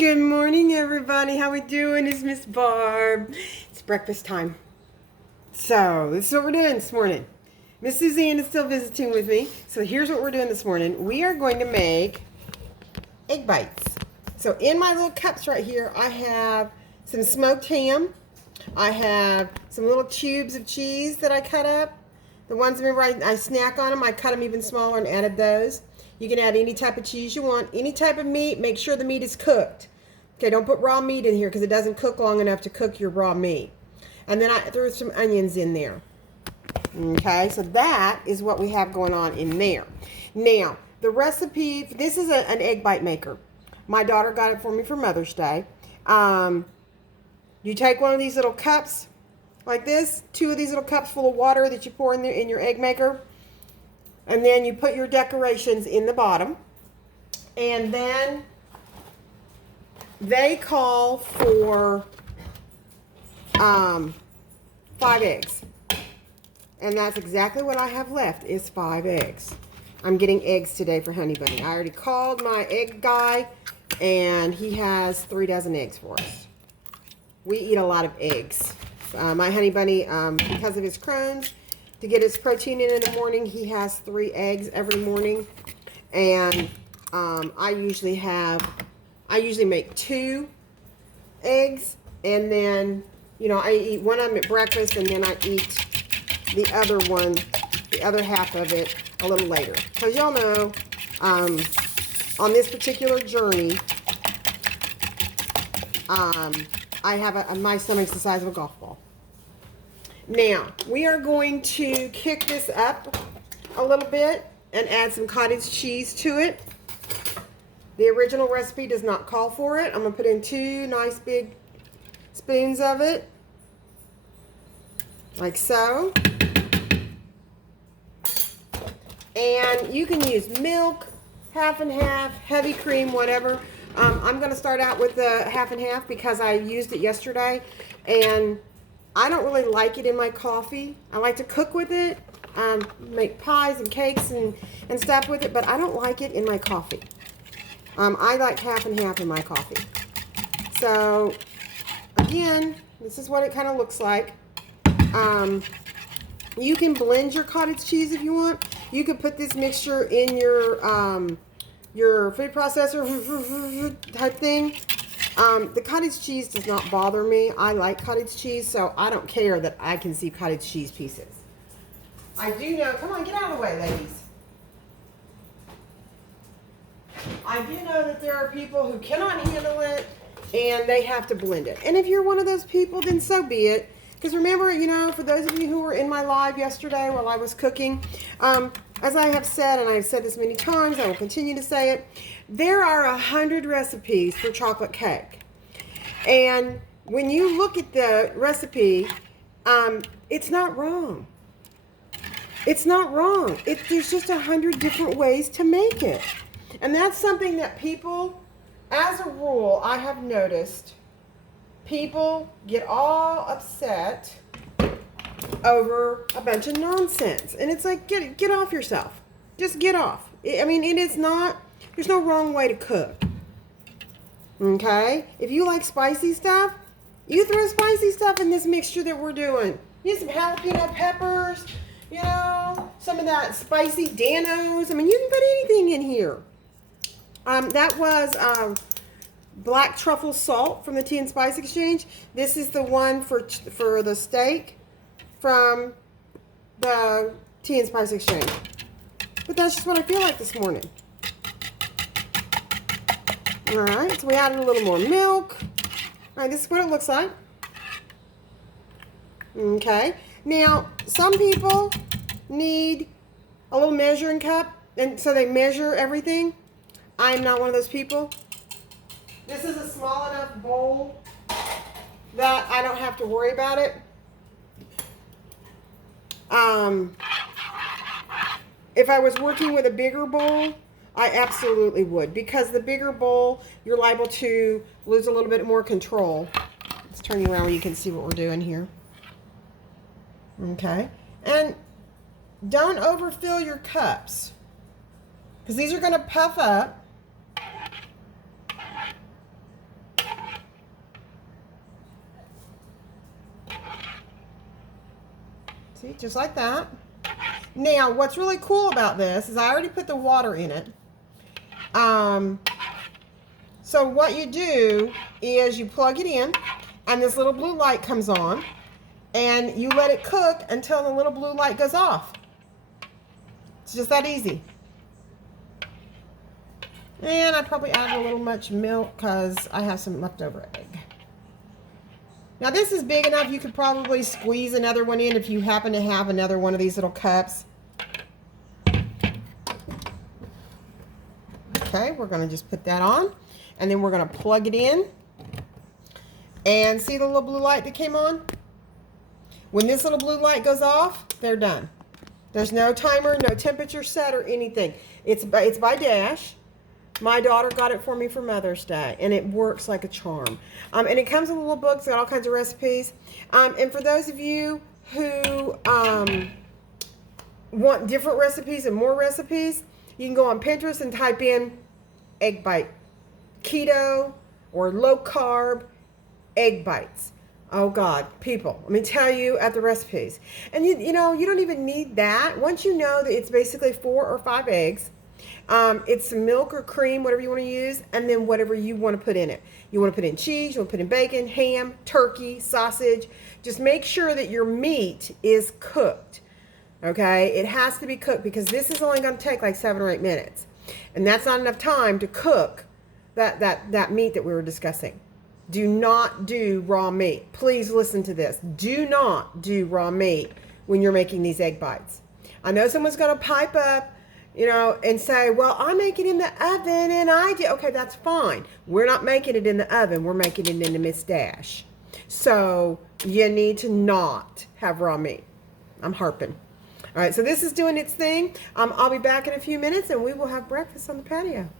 Good morning, everybody. How we doing? It's Miss Barb. It's breakfast time. So this is what we're doing this morning. Miss Suzanne is still visiting with me. So here's what we're doing this morning. We are going to make egg bites. So in my little cups right here, I have some smoked ham. I have some little cubes of cheese that I cut up. The ones, remember, I snack on them. I cut them even smaller and added those. You can add any type of cheese you want, any type of meat. Make sure the meat is cooked. Okay, don't put raw meat in here because it doesn't cook long enough to cook your raw meat. And then I threw some onions in there. Okay, so that is what we have going on in there. Now, the recipe, this is an egg bite maker. My daughter got it for me for Mother's Day. You take one of these little cups like this, two of these little cups full of water that you pour in your egg maker, and then you put your decorations in the bottom, and then they call for 5 eggs, and that's exactly what I have left is 5 eggs. I'm getting eggs today for Honey Bunny. I already called my egg guy, and he has 3 dozen eggs for us. We eat a lot of eggs. My Honey Bunny, because of his Crohn's, to get his protein in the morning, he has 3 eggs every morning. And I usually make 2 eggs, and then, I eat one of them at breakfast, and then I eat the other half of it a little later. Because y'all know, on this particular journey, I have my stomach's the size of a golf ball. Now, we are going to kick this up a little bit and add some cottage cheese to it. The original recipe does not call for it. I'm going to put in 2 nice big spoons of it, like so. And you can use milk, half and half, heavy cream, whatever. I'm going to start out with the half and half because I used it yesterday, and I don't really like it in my coffee. I like to cook with it, make pies and cakes and stuff with it, but I don't like it in my coffee. I like half and half in my coffee. So, again, this is what it kind of looks like. You can blend your cottage cheese if you want. You can put this mixture in your food processor type thing. The cottage cheese does not bother me. I like cottage cheese, so I don't care that I can see cottage cheese pieces. I do know, come on, get out of the way, ladies. I do know that there are people who cannot handle it, and they have to blend it. And if you're one of those people, then so be it. Because remember, for those of you who were in my live yesterday while I was cooking, as I have said, and I've said this many times, I will continue to say it, there are 100 recipes for chocolate cake. And when you look at the recipe, it's not wrong. It's not wrong. There's just 100 different ways to make it. And that's something that people, as a rule, I have noticed, people get all upset over a bunch of nonsense. And it's like, get off yourself. Just get off. I mean, it is not, there's no wrong way to cook. Okay? If you like spicy stuff, you throw spicy stuff in this mixture that we're doing. You need some jalapeno peppers, some of that spicy Danos. I mean, you can put anything in here. That was black truffle salt from the Tea and Spice Exchange. This is the one for the steak from the Tea and Spice Exchange. But that's just what I feel like this morning. Alright, so we added a little more milk. Alright, this is what it looks like. Okay. Now, some people need a little measuring cup, and so they measure everything. I am not one of those people. This is a small enough bowl that I don't have to worry about it. If I was working with a bigger bowl, I absolutely would, because the bigger bowl, you're liable to lose a little bit more control. Let's turn you around where you can see what we're doing here. Okay. And don't overfill your cups, because these are going to puff up. See, just like that. Now, what's really cool about this is I already put the water in it. So what you do is you plug it in, and this little blue light comes on, and you let it cook until the little blue light goes off. It's just that easy. And I probably added a little much milk because I have some leftover egg. Now this is big enough you could probably squeeze another one in if you happen to have another one of these little cups. Okay, we're going to just put that on, and then we're going to plug it in. And see the little blue light that came on? When this little blue light goes off, they're done. There's no timer, no temperature set or anything. It's by Dash. My daughter got it for me for Mother's Day, and it works like a charm. And it comes in a little book. It's got all kinds of recipes. And for those of you who want different recipes and more recipes, you can go on Pinterest and type in Eggbite keto or low carb Eggbites. Oh God, people, let me tell you at the recipes. And you know, you don't even need that. Once you know that it's basically 4 or 5 eggs, it's some milk or cream, whatever you want to use, and then whatever you want to put in it. You want to put in cheese, you want to put in bacon, ham, turkey, sausage. Just make sure that your meat is cooked. Okay, it has to be cooked because this is only going to take like 7 or 8 minutes. And that's not enough time to cook that meat that we were discussing. Do not do raw meat. Please listen to this. Do not do raw meat when you're making these egg bites. I know someone's going to pipe up, you know, and say, well, I make it in the oven and I do. Okay, that's fine. We're not making it in the oven. We're making it in the Miss Dash. So you need to not have raw meat. I'm harping. All right, so this is doing its thing. I'll be back in a few minutes and we will have breakfast on the patio.